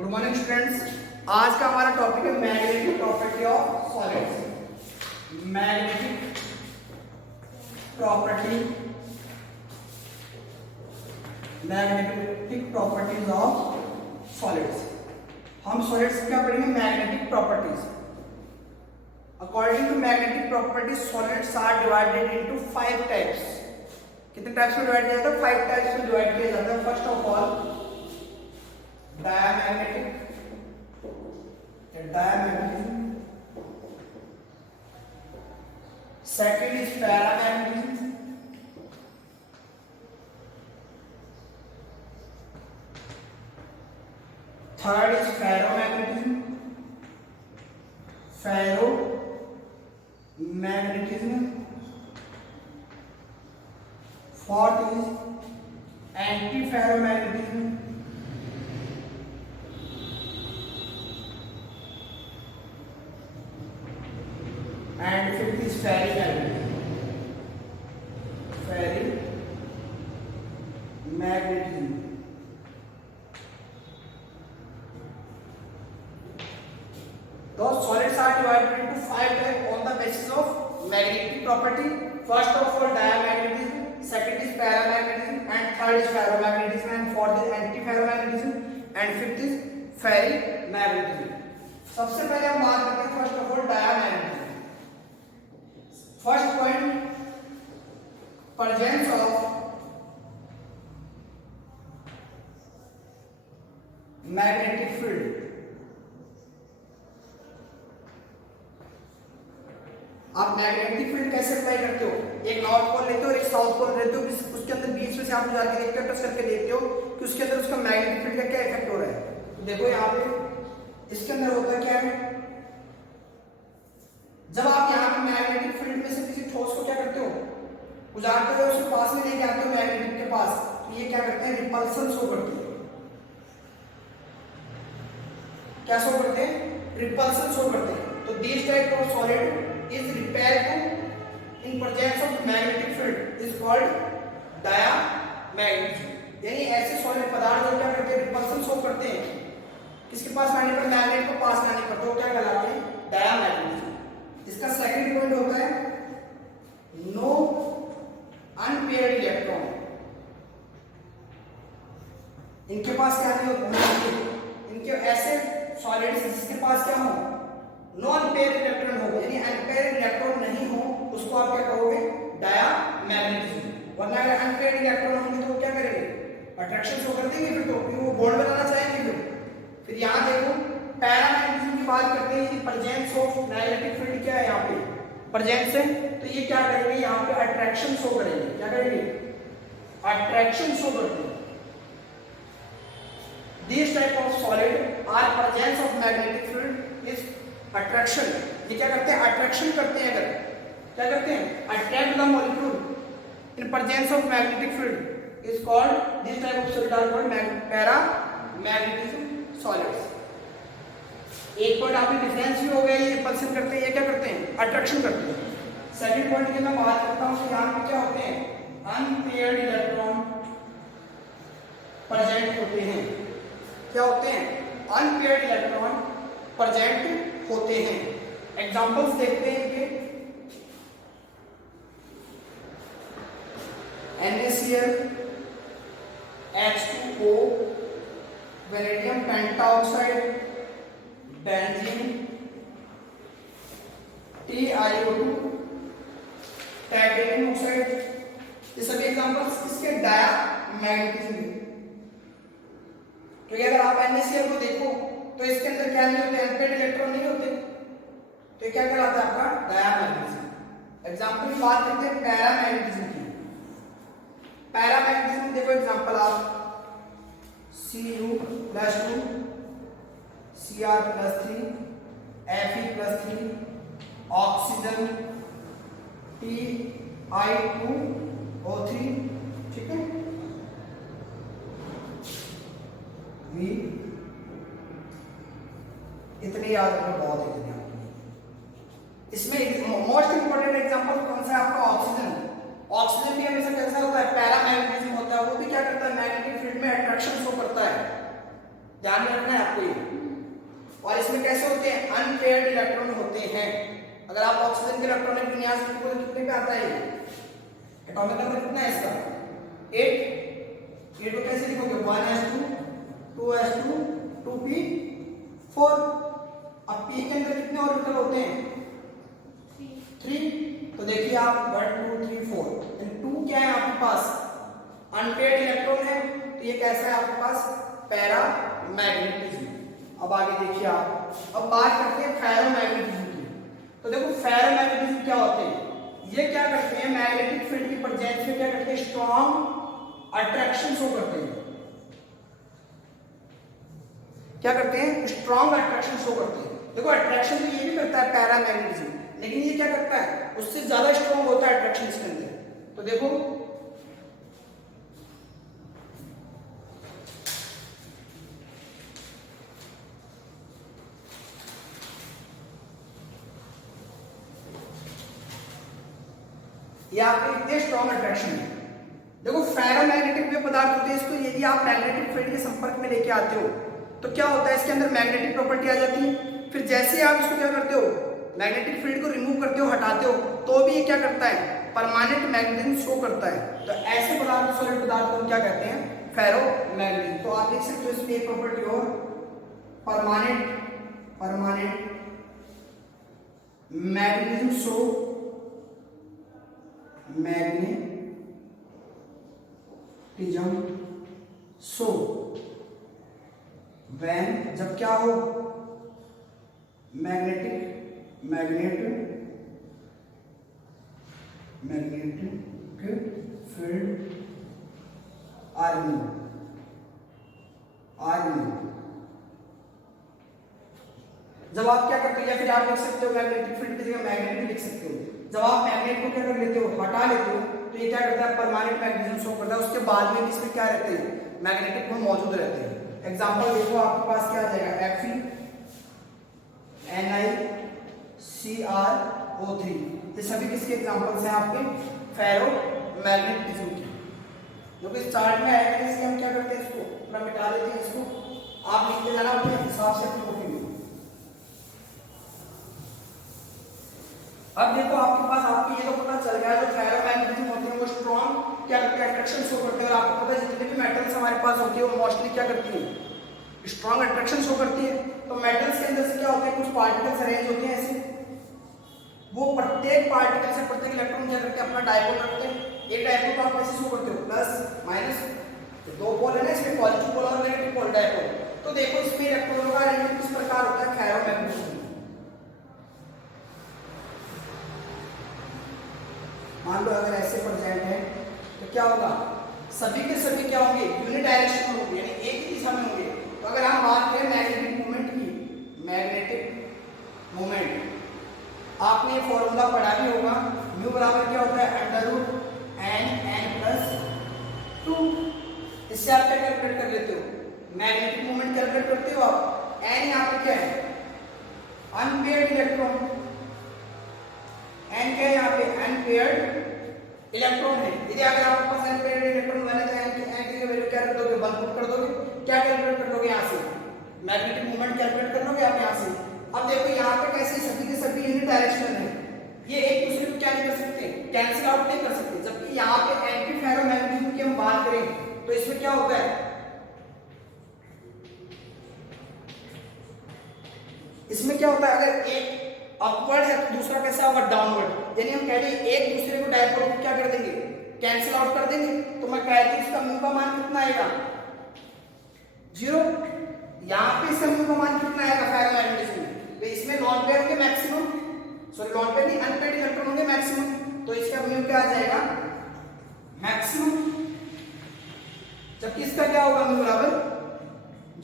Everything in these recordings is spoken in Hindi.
Good morning students. आज का हमारा टॉपिक है magnetic property of solids. Magnetic property, magnetic properties of solids. हम सॉलिड्स क्या पढ़ेंगे? Magnetic properties. According to magnetic properties solids are divided into 5 types. कितने टाइप्स में डिवाइड किया जाता है? 5 टाइप्स में डिवाइड किया जाता है। First of all diamagnetic, second is paramagnetism, third is ferromagnetism, fourth is antiferromagnetism, and fifth is ferromagnetism. Those solids are divided into 5 types on the basis of magnetic property. First of all diamagnetism, second is paramagnetism, and third is ferromagnetism, and fourth is antiferromagnetism, and fifth is ferromagnetism. सबसे पहले हम बात करते हैं first of all diamagnetism. First point, presence of magnetic field। आप मैग्नेटिक फील्ड कैसे अप्लाई करते हो? एक नॉर्थ पोल लेते हो और एक साउथ पोल लेते हो, उसके अंदर बीच में से आप जाके देखते हो, टच करके देखते हो कि उसके अंदर उसका मैग्नेटिक फील्ड का क्या इफेक्ट हो रहा है। तो देखो यहाँ पे इसके अंदर होता क्या है, जब आप यहाँ पे मैग्नेटिक फील्ड में से किसी ठोस को क्या करते हो? गुजारते हो, उसके पास में लेके आते हो मैग्नेटिक के पास, तो ये क्या करते हैं? रिपल्सन शो करते हैं। क्या शो करते हैं? रिपल्सन शो करते हैं। तो this type of solid is repelled to in presence of magnetic field is called diamagnetism. यानी ऐसे सॉलिड पदार्थ जो क्या करते हैं? रिपल्सन शो करते हैं। किसके पास लाने पर? मैग्नेट को पास लाने पर, तो क्या कहलाते हैं? डायमैग्नेटिज्म। इसका सेकंड पॉइंट होता है नो अनपेयर्ड इलेक्ट्रॉन। इनके पास क्या नहीं होता? इनके ऐसे सॉलिड्स जिसके पास क्या हो? नो अनपेयर्ड इलेक्ट्रॉन हो, यानी अनपेयर्ड इलेक्ट्रॉन नहीं हो, उसको आप क्या कहोगे? डायमैग्नेटिज्म। वरना अगर अनपेयर्ड इलेक्ट्रॉन होंगे तो क्या करेंगे? अट्रैक्शन शो कर देंगे, फिर तो वो बॉन्ड बनाना चाहेंगे। फिर यहां देखो पैरामैग्नेटिज्म की बात करते हैं, प्रेजेंस ऑफ मैग्नेटिक फील्ड क्या है यहाँ पे? प्रेजेंस है, तो ये क्या करेंगे? यहाँ पे अट्रैक्शन शो करेंगे। क्या करेंगे? अट्रैक्शन शो करते हैं। This type of solid are presence of magnetic field is attraction. ये क्या करते हैं? अट्रैक्शन करते हैं। अगर क्या करते हैं? Attract the molecule in presence of magnetic field is called, this type of solid are called paramagnetism solids. एक पॉइंट आपने डिफरेंस भी हो गया, ये रिपल्सन करते हैं, ये क्या करते हैं? अट्रैक्शन करते हैं। सेकंड पॉइंट की मैं बात करता हूं कि यहां पे क्या होते हैं? अनपेयर्ड इलेक्ट्रॉन प्रेजेंट होते हैं। क्या होते हैं? अनपेयर्ड इलेक्ट्रॉन प्रेजेंट होते हैं। एग्जांपल्स देखते हैं कि NaCl, H2O, vanadium pentoxide, benzene, TiO2, titanium oxide, ये सभी एग्जांपल्स किसके? डायमैग्नेटिज्म के। क्योंकि अगर आप NaCl को देखो तो इसके अंदर क्या नहीं होते? अनपेयर्ड इलेक्ट्रॉन नहीं होते, तो ये क्या कहलाता है? आपका डायमैग्नेटिज्म। एग्जांपल की बात करते हैं पैरामैग्नेटिज्म की। पैरामैग्नेटिज्म देखो एग्जांपल आप Cu+2, Cr+3, Fe+3, oxygen Ti2O3, ठीक है। इतने याद रखना बहुत है। इसमें मोस्ट इंपोर्टेंट एग्जांपल कौन सा है? आपका ऑक्सीजन। ऑक्सीजन भी हमेशा कैसा होता है? पैरामैग्नेटिज्म होता है। वो भी क्या करता है? मैग्नेटिक फील्ड में अट्रैक्शन शो करता है। ध्यान में रखना है आपको ये। और इसमें कैसे होते हैं, अनपेयर्ड इलेक्ट्रॉन होते हैं। अगर आप ऑक्सीजन के इलेक्ट्रॉनिक विन्यास लिखोगे तो कितने पे आता है, एटॉमिक नंबर कितना है इसका 8। 8 को कैसे लिखोगे 1s2 2s2 2p4। अब p के अंदर कितने ऑर्बिटल होते हैं 3। तो देखिए आप 1 2 3 4 2 क्या है आपके पास अनपेयर्ड इलेक्ट्रॉन है, तो ये कैसा है आपके पास पैरामैग्नेटिज्म। अब आगे देखिए आप, अब बात करते हैं फेरोमैग्नेटिज्म की। तो देखो फेरोमैग्नेटिज्म क्या होते हैं, ये क्या करते हैं मैग्नेटिक फील्ड की प्रेजेंस में क्या करते हैं स्ट्रॉन्ग अट्रैक्शन शो करते हैं। क्या करते हैं स्ट्रॉन्ग अट्रैक्शन शो करते हैं। देखो अट्रैक्शन तो ये भी करता है पैरामैग्नेटिज्म, लेकिन ये क्या करता है उससे ज्यादा स्ट्रॉन्ग होता है अट्रैक्शन इसके अंदर। तो देखो ये आपके इतने स्ट्रॉन्ग अट्रैक्शन है। देखो फेरोमैग्नेटिक में पदार्थ होते हैं, इसको यदि आप मैग्नेटिक फील्ड के संपर्क में लेके आते हो तो क्या होता है इसके अंदर मैग्नेटिक प्रॉपर्टी आ जाती है। फिर जैसे ही आप इसको क्या करते हो मैग्नेटिक फील्ड को रिमूव करते हो हटाते हो तो भी ये क्या करता है परमानेंट मैग्नेटिज्म शो करता है। तो ऐसे पदार्थ सॉलिड पदार्थ को क्या कहते हैं फेरोमैग्नेटिक। तो आप लिख सकते हो इसमें एक प्रॉपर्टी और परमानेंट मैग्नेटिज्म शो व्हेन जब क्या हो मैग्नेटिक फील्ड आर्मी जब आप क्या करते हो या फिर आप लिख सकते हो मैग्नेटिक फील्ड की जगह मैग्नेट भी लिख सकते हो। जब आप मैग्नेट को क्या कर लेते हो हटा लेते हो तो ये क्या करता है परमानेंट मैग्नेटिज्म शो करता है। उसके बाद में इसमें क्या रहते हैं मैग्नेटिक गुण मौजूद रहते हैं। एग्जांपल देखो आपके पास क्या आ जाएगा FeNiCrO3। ये सभी किसके एग्जांपल्स हैं आपके फेरोमैग्नेटिज्म के। जो कि चार्ट में आएगा इसलिए हम क्या करते हैं इसको पूरा मिटा देते हैं। इसको आप लिखते जाना अपने हिसाब से अपनी कॉपी में। अब देखो आपके पास आपको ये तो पता चल गया जो फेरोमैग्नेटिज्म होते हैं वो स्ट्रॉन्ग क्या करते हैं अट्रैक्शन शो करते हैं। और आपको पता है जितने भी मेटल्स हमारे पास होते हैं वो मोस्टली क्या करती हैं स्ट्रॉन्ग अट्रैक्शन शो करती है। तो मेटल्स के अंदर से क्या होते हैं कुछ पार्टिकल्स अरेंज होते हैं ऐसे, वो प्रत्येक पार्टिकल से प्रत्येक इलेक्ट्रॉन क्या करते हैं अपना डायपोल रखते हैं। एक डायपोल को आप कैसे शो करते हो प्लस माइनस, तो दो पोल है ना इसमें पॉजिटिव पोल और नेगेटिव पोल डायपोल। तो देखो इसमें इलेक्ट्रॉनों का अरेंजमेंट किस प्रकार होता है फेरोमैग्नेटिज्म। मान लो अगर ऐसे प्रेजेंट है तो क्या होगा सभी के सभी क्या होंगे यूनिट डायरेक्शन में होंगे यानी एक ही दिशा में होंगे। तो अगर हम बात करें मैग्नेटिक मोमेंट की, मैग्नेटिक मोमेंट आपने ये फॉर्मूला पढ़ा भी होगा, म्यू बराबर क्या होता है √n+2। इससे आप क्या कैलकुलेट कर लेते हो मैग्नेटिक मोमेंट कैलकुलेट करते हो आप। n यहाँ पे क्या है अनपेयर्ड इलेक्ट्रॉन, n क्या है यहाँ पे अनपेयर्ड इलेक्ट्रॉन है। यदि अगर आपके पास अनपेयर्ड इलेक्ट्रॉन बने तो n की वैल्यू क्या कर दोगे 1 पुट कर दोगे। क्या कैलकुलेट कर दोगे यहाँ से मैग्नेटिक मोमेंट कैलकुलेट कर लोगे आप यहाँ से। अब देखो यहाँ पे कैसे सभी के सभी यूनिट डायरेक्शन में ये एक दूसरे को क्या नहीं कर सकते कैंसिल आउट नहीं कर सकते। जबकि यहाँ पे एंटी फेरोमैग्नेटिज्म की हम बात करें तो इसमें क्या होता है इसमें क्या होता है अगर एक अपवर्ड है तो दूसरा कैसा होगा डाउनवर्ड। यानी हम कह रहे हैं एक दूसरे को डायपोल को क्या कर देंगे कैंसिल आउट कर देंगे। तो मैं कह रही हूं इसका म्यू का मान कितना आएगा 0। यहाँ पे इसका म्यू का मान कितना आएगा फेरोमैग्नेटिज्म में, तो इसमें नॉन पेयर होंगे मैक्सिमम, सॉरी नॉन पेयर नहीं अनपेयर्ड इलेक्ट्रॉन होंगे मैक्सिमम। तो इसका म्यू क्या आ जाएगा मैक्सिमम, जबकि इसका क्या होगा म्यू बराबर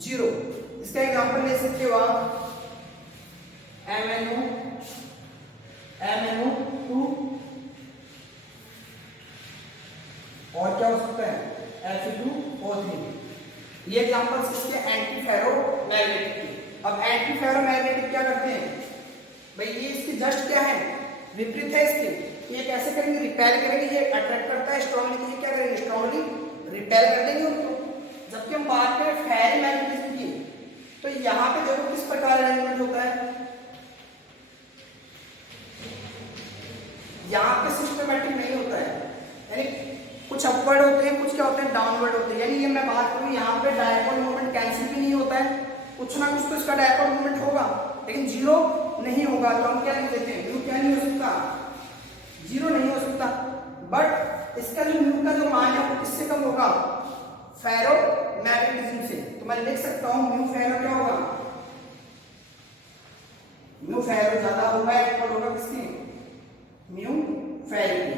0। इसका एग्जांपल ले सकते हो आप MnO2 और क्या हो सकता है Fe2O3। ये एग्जांपल्स इसके एंटी फेरोमैग्नेटिक के। अब एंटी फेरोमैग्नेटिक क्या करते हैं भाई ये इसकी जस्ट क्या है विपरीत है इसके। ये कैसे करेंगे रिपेल करेंगे, ये अट्रैक्ट करता है स्ट्रांगली तो ये क्या करेंगे स्ट्रांगली रिपेल कर देंगे उनको। जबकि हम बात करें फेरोमैग्नेटिज्म की तो यहाँ पे देखो किस प्रकार अरेंजमेंट होता है, यहाँ पे सिस्टमेटिक नहीं होता है, यानी कुछ अपवर्ड होते हैं, कुछ क्या होते हैं डाउनवर्ड होते हैं। यानी ये मैं बात करूँ यहाँ पे डायपोल मोमेंट कैंसिल भी नहीं होता है, कुछ ना कुछ तो इसका डायपोल मोमेंट होगा, लेकिन जीरो नहीं होगा। तो हम क्या लिख देते हैं, म्यू क्या नहीं हो सकता, जीरो नहीं हो सकता। बट इसका जो म्यू का जो मान है वो किससे कम होगा, फेरोमैग्नेटिज्म से। तो मैं लिख सकता हूँ म्यू फेरो क्या होगा, म्यू फेरो ज्यादा होगा, इक्वल होगा किसके, म्यू फेरो की।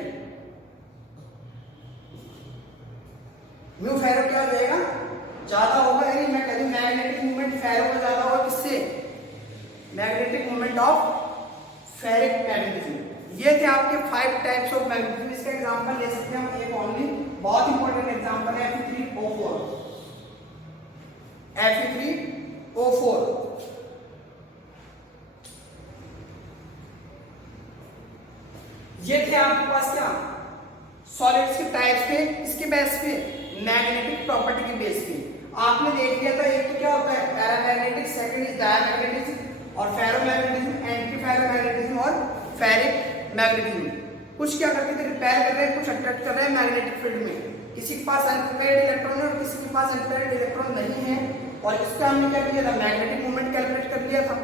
म्यू फेरो क्या हो जाएगा, ज्यादा होगा, यानी मैं कह दूं मैग्नेटिक मोमेंट फेरो का ज्यादा होगा किससे, magnetic moment of ferric magnetism. ये थे आपके 5 टाइप्स ऑफ मैग्नेटिज्म। इसका एग्जांपल ले सकते हैं हम एक ओनली, बहुत इंपॉर्टेंट एग्जांपल है Fe3O4, Fe3O4। ये थे आपके पास क्या, सॉलिड्स के टाइप्स पे, इसके बेस पे, मैग्नेटिक प्रॉपर्टी के बेस पे। आपने देख लिया था एक तो क्या होता है पैरामैग्नेटिक, सेकंड इज डायमैग्नेटिज्म और फेरोमैग्नेटिज्म, एंटी फेरोमैग्नेटिज्म और फेरिक मैग्नेटिज्म। कुछ क्या करते थे, रिपेयर कर रहे हैं, कुछ अट्रैक्ट कर रहे हैं मैग्नेटिक फील्ड में, किसी के पास अनपेयर्ड इलेक्ट्रॉन है और किसी के पास अनपेयर्ड इलेक्ट्रॉन नहीं है, और इसका हमने क्या किया था, मैग्नेटिक मोमेंट कैलकुलेट कर लिया था।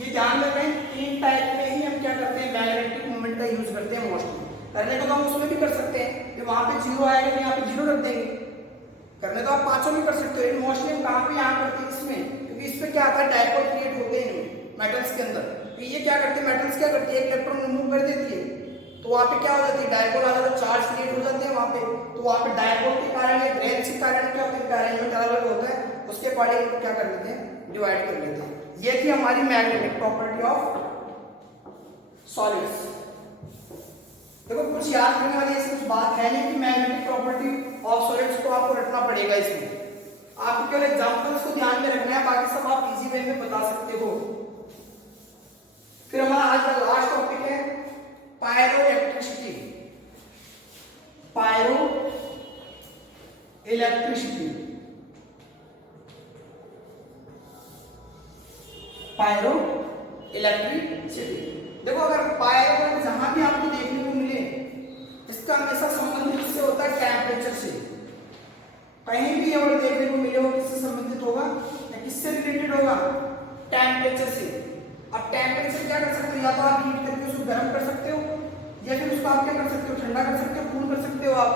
ये ध्यान रखें, 3 टाइप में ही हम क्या करते हैं, मैग्नेटिक मोमेंट का यूज करते हैं मोस्टली। करने को तो हम उसमें भी कर सकते हैं कि वहां पे जीरो आएगा तो यहाँ पे जीरो रख देंगे, करने तो आप पांचों में कर सकते हो, लेकिन मोस्टली हम कहाँ पे यहाँ करते हैं इसमें, क्योंकि इस पे क्या आता है डायपोल क्रिएट होते हैं मेटल्स के अंदर। तो ये क्या करते हैं, मेटल्स क्या करती है, एक इलेक्ट्रॉन रिमूव कर देती है, तो वहाँ पे क्या हो जाती है, डायपोल आ जाता है, चार्ज क्रिएट हो जाते हैं वहाँ पे। तो वहाँ पे डायपोल के कारण या ब्रेन के कारण क्या होता है, अरेंजमेंट अलग अलग होता है, उसके अकॉर्डिंग क्या कर लेते हैं, डिवाइड कर लेते हैं। ये थी हमारी मैग्नेटिक प्रॉपर्टी ऑफ सॉलिड्स। देखो कुछ याद करने वाली ऐसी कुछ बात है नहीं कि मैग्नेटिक प्रॉपर्टी ऑफ सॉलिड्स को आपको रटना पड़ेगा, इसमें आपको केवल एग्जांपल्स को ध्यान में रखना है, बाकी सब आप इजी वे में बता सकते हो। फिर हमारा आज का लास्ट टॉपिक है pyroelectricity. Pyroelectricity, pyroelectricity. देखो अगर पायरो जहां भी आपको देखने को मिले, इसका हमेशा संबंध किससे होता है, टेम्परेचर से। कहीं भी अगर देखने को मिले वो किससे संबंधित होगा या किससे रिलेटेड होगा, टेम्परेचर से। अब टेम्परेचर क्या कर सकते हो, या तो आप हीट करके उसको गर्म कर सकते हो, या फिर उसको आप क्या कर सकते हो, ठंडा कर सकते हो, कूल कर सकते हो। आप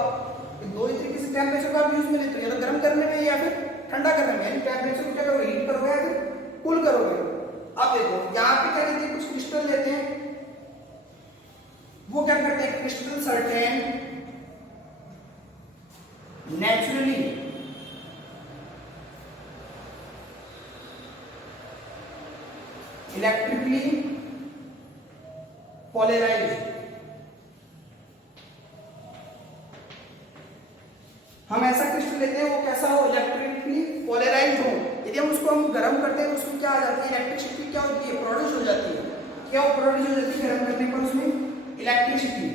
दो ही तरीके से टेम्परेचर का आप यूज में लेते हो, या तो गर्म करने में या फिर ठंडा करने में। यानी टेम्परेचर को क्या करोगे, हीट करोगे या फिर कूल करोगे। अब देखो यहाँ पे क्या लेते हैं, कुछ क्रिस्टल लेते हैं, वो क्या करते हैं, crystal certain naturally electrically polarised. हम ऐसा क्रिस्टल लेते हैं वो कैसा हो, इलेक्ट्रिकली पोलराइज्ड हो। यदि हम उसको गर्म करते हैं उसमें क्या आ जाती है, इलेक्ट्रिसिटी क्या होती है, प्रोड्यूस हो जाती है। क्या वो प्रोड्यूस हो जाती है गर्म करने पर, उसमें इलेक्ट्रिसिटी।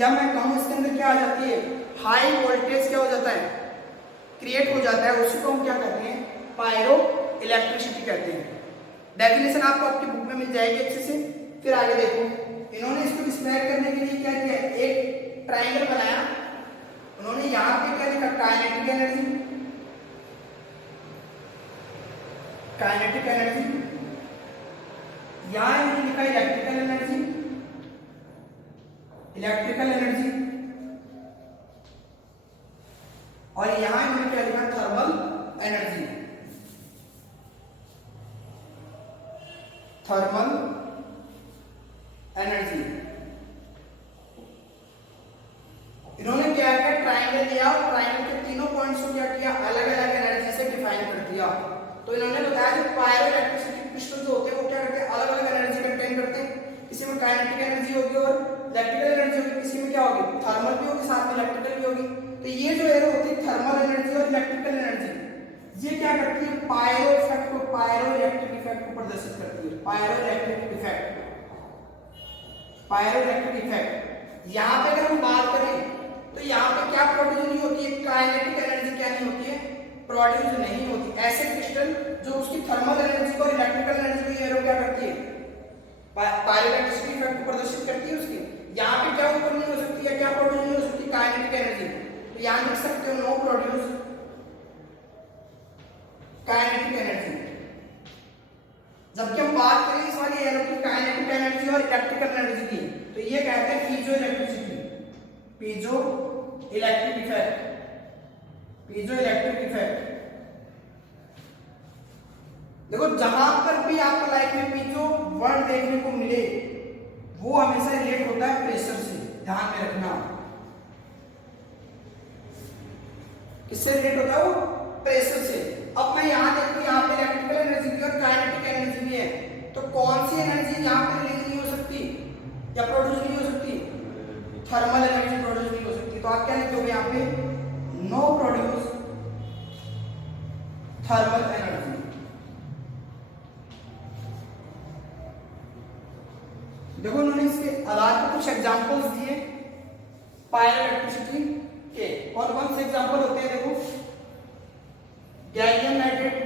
या मैं कहूं इसके अंदर क्या आ जाती है, हाई वोल्टेज क्या हो जाता है, क्रिएट हो जाता है। उसी को हम क्या कहते हैं, पायरो इलेक्ट्रिसिटी कहते हैं। डेफिनेशन आपको आपकी बुक में मिल जाएगी अच्छे से। फिर आगे देखो, इन्होंने इसको डिस्क्राइब करने के लिए क्या किया, एक ट्राइंगल बनाया। उन्होंने यहाँ पे क्या लिखा, काइनेटिक एनर्जी, काइनेटिक एनर्जी। यहाँ इन्होंने लिखा इलेक्ट्रिकल एनर्जी, इलेक्ट्रिकल एनर्जी। और यहाँ इन्होंने क्या लिखा, थर्मल एनर्जी, थर्मल एनर्जी। इन्होंने क्या किया, ट्राइंगल लिया और ट्राइंगल के तीनों पॉइंट्स को क्या किया, अलग अलग एनर्जी से डिफाइन कर दिया। तो इन्होंने बताया कि पायरो इलेक्ट्रिसिटी क्रिस्टल जो होते हैं वो क्या करते हैं, अलग अलग एनर्जी कंटेन करते हैं। किसी में काइनेटिक एनर्जी होगी और इलेक्ट्रिकल एनर्जी होगी, किसी में क्या होगी, थर्मल भी होगी, साथ में इलेक्ट्रिकल भी होगी। तो ये जो एरो होती है थर्मल एनर्जी और इलेक्ट्रिकल एनर्जी, ये क्या करती है, पायरो इफेक्ट को, पायरो इलेक्ट्रिक इफेक्ट को प्रदर्शित करती है। Pyroelectric effect, pyroelectric effect. यहाँ पे अगर हम बात करें तो यहाँ पे क्या प्रोड्यूस नहीं होती है, काइनेटिक एनर्जी क्या नहीं होती है, प्रोड्यूस नहीं होती। ऐसे क्रिस्टल जो उसकी थर्मल एनर्जी को और इलेक्ट्रिकल एनर्जी को ये क्या करती है, पायरोइलेक्ट्रिसिटी इफेक्ट को प्रदर्शित करती है उसकी। यहाँ पे क्या उत्पन्न नहीं हो सकती है, क्या प्रोड्यूस नहीं हो सकती, काइनेटिक एनर्जी। तो यहाँ लिख सकते हो नो प्रोड्यूस काइनेटिक एनर्जी। जबकि हम बात करें इस वाली एरो की काइनेटिक एनर्जी और इलेक्ट्रिकल एनर्जी की, तो ये कहते हैं piezo electricity, piezo electric effect, piezo electric effect. देखो जहां पर भी आपको लाइफ में पीजो वर्ड देखने को मिले वो हमेशा रिलेट होता है प्रेशर से, ध्यान में रखना। किससे रिलेट होता है वो, प्रेशर से। अब मैं यहां देखूं, यहाँ पे इलेक्ट्रिकल एनर्जी भी और काइनेटिक एनर्जी भी है, तो कौन सी एनर्जी यहाँ पे रिलीज नहीं हो सकती या प्रोड्यूस नहीं हो सकती, थर्मल एनर्जी प्रोड्यूस नहीं हो सकती। तो आप क्या लिखोगे यहाँ पे, नो प्रोड्यूस थर्मल एनर्जी। देखो उन्होंने इसके अलावा कुछ एग्जांपल्स दिए पायरोइलेक्ट्रिसिटी के। कौन कौन से एग्जांपल होते हैं, देखो gallium nitrate,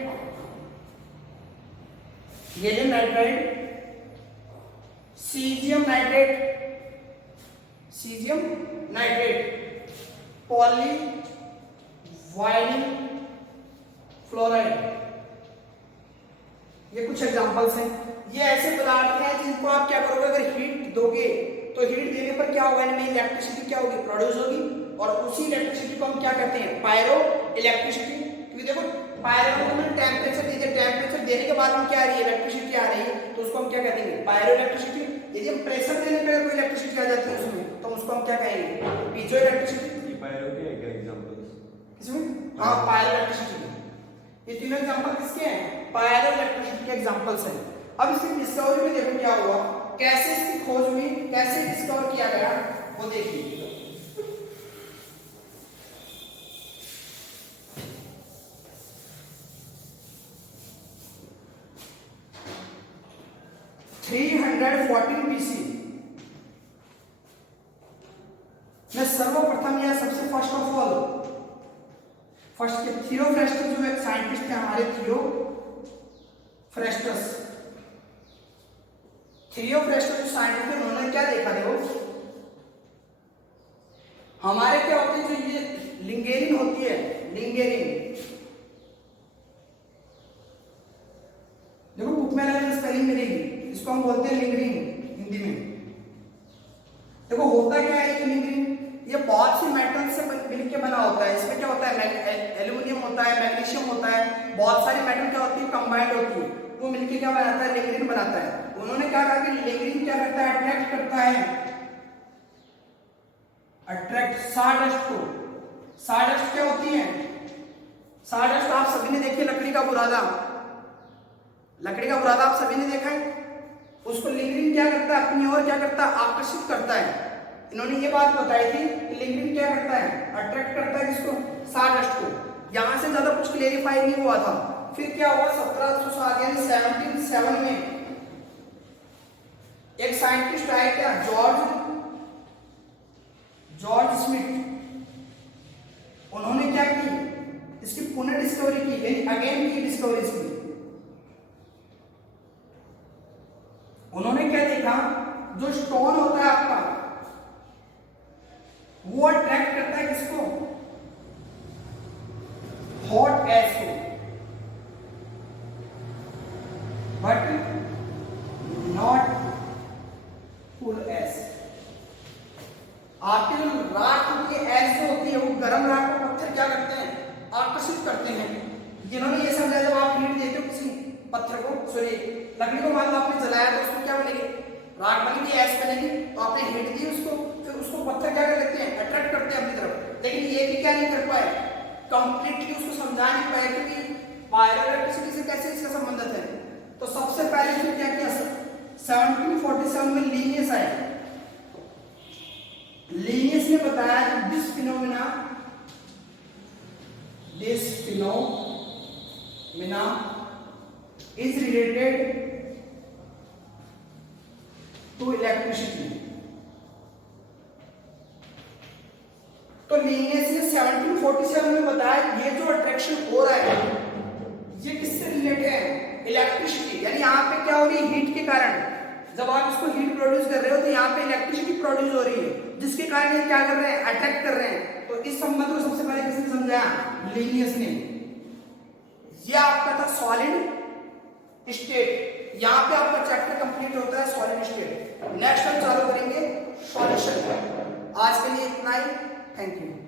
gallium nitride, caesium nitrate, caesium nitrate, poly vinyl fluoride, ये कुछ एग्जांपल्स हैं। ये ऐसे पदार्थ हैं जिनको आप क्या करोगे, अगर हीट दोगे तो हीट देने पर क्या होगा, इनमें इलेक्ट्रिसिटी क्या होगी, प्रोड्यूस होगी, और उसी इलेक्ट्रिसिटी को हम क्या कहते हैं, पायरो इलेक्ट्रिसिटी। क्योंकि देखो पायरो को हमने टेम्परेचर दे दिया, टेम्परेचर देने के बाद में क्या आ रही है, इलेक्ट्रिसिटी आ रही है, तो उसको हम क्या कहते हैं, पायरो इलेक्ट्रिसिटी। यदि हम प्रेशर देने पर कोई इलेक्ट्रिसिटी आ जाती है उसमें, तो उसको हम क्या कहेंगे, पीजो इलेक्ट्रिसिटी। पायरो के क्या एग्जांपल्स इसमें हाँ पायरो इलेक्ट्रिसिटी, ये तीनों एग्जांपल किसके हैं, पायरो इलेक्ट्रिसिटी के एग्जांपल्स हैं। अब इसकी डिस्कवरी में देखो क्या हुआ, कैसे इसकी खोज हुई, कैसे डिस्कवर किया गया, वो देखिए। 314 BC में सर्वप्रथम या सबसे first of all first Theophrastus जो एक साइंटिस्ट थे हमारे, थियोफ्रेस्टस जो साइंटिस्ट थे, उन्होंने क्या देखा, देखो हमारे क्या होती है, जो ये लिंगेरिन होती है, लिंगेरिन, देखो बुक में अलग स्पेलिंग मिलेगी, इसको हम बोलते हैं लिंगरिन हिंदी में। देखो होता क्या है ये लिंगरिन, ये बहुत सी मेटल से मिलकर बना होता है। इसमें क्या होता है, एल्यूमिनियम होता है, मैग्नीशियम होता है, बहुत सारी मेटल क्या होती है, कंबाइंड होती है, वो मिलकर क्या बनाता है, लिंगरिन बनाता है। उन्होंने क्या कहा कि लिंगरिन क्या करता है, अट्रैक्ट करता है, अट्रैक्ट साडस्ट को। साडस्ट क्या होती है, साडस्ट आप सभी ने देखी, लकड़ी का बुरादा, लकड़ी का बुरादा आप सभी ने देखा है, उसको लिंगरिन क्या करता है, अपनी ओर क्या करता है, आकर्षित करता है। इन्होंने ये बात बताई थी कि लिंगरिन क्या करता है, अट्रैक्ट करता है किसको, साडस्ट को। यहां से ज्यादा कुछ क्लेरिफाई नहीं हुआ था। फिर क्या हुआ, 1707 में एक साइंटिस्ट आए, क्या, जॉर्ज स्मिथ। उन्होंने क्या की, इसकी पुनः डिस्कवरी की, यानी अगेन की डिस्कवरी इसकी। उन्होंने क्या देखा, जो स्टोन होता है आपका, वो अट्रैक्ट करता है किसको, हॉट गैस को, बट नॉट कूल गैस। आपकी जो राख होती है, ऐस जो होती है, वो गर्म राख को पत्थर क्या करते हैं, आकर्षित करते हैं। जिन्होंने ये समझा, जब आप हीट देते हो किसी पत्थर को, सॉरी लकड़ी को, मान लो आपने जलाया तो उसको क्या बनेगी, राख बनेगी, ऐस बनेगी। तो आपने हीट दी उसको, फिर उसको पत्थर क्या कर लेते हैं, अट्रैक्ट करते हैं अपनी तरफ। लेकिन ये भी क्या नहीं कर पाए, कंप्लीटली उसको समझा नहीं पाए कि पायरोइलेक्ट्रिसिटी से कैसे इसका संबंधित है। तो सबसे पहले फिर क्या किया, 1747 में लीनियस आया। लीनियस ने बताया कि this phenomena is related to electricity। तो लीनियस ने 1747 में बताया ये जो अट्रैक्शन हो रहा है ये किससे रिलेटेड है, इलेक्ट्रिसिटी, यानी यहाँ पे क्या हो रही है, हीट के कारण। जब आप इसको हीट प्रोड्यूस कर रहे हो तो यहाँ पे इलेक्ट्रिसिटी प्रोड्यूस हो रही है, जिसके कारण ये क्या कर रहे हैं, अट्रैक्ट कर रहे हैं। तो इस संबंध को सबसे पहले किसने समझाया, लीनियस ने। ये आपका था सॉलिड स्टेट। यहाँ पे आपका चैप्टर कंप्लीट होता है सॉलिड स्टेट। नेक्स्ट हम चालू करेंगे सॉल्यूशन। आज के लिए इतना ही, थैंक यू।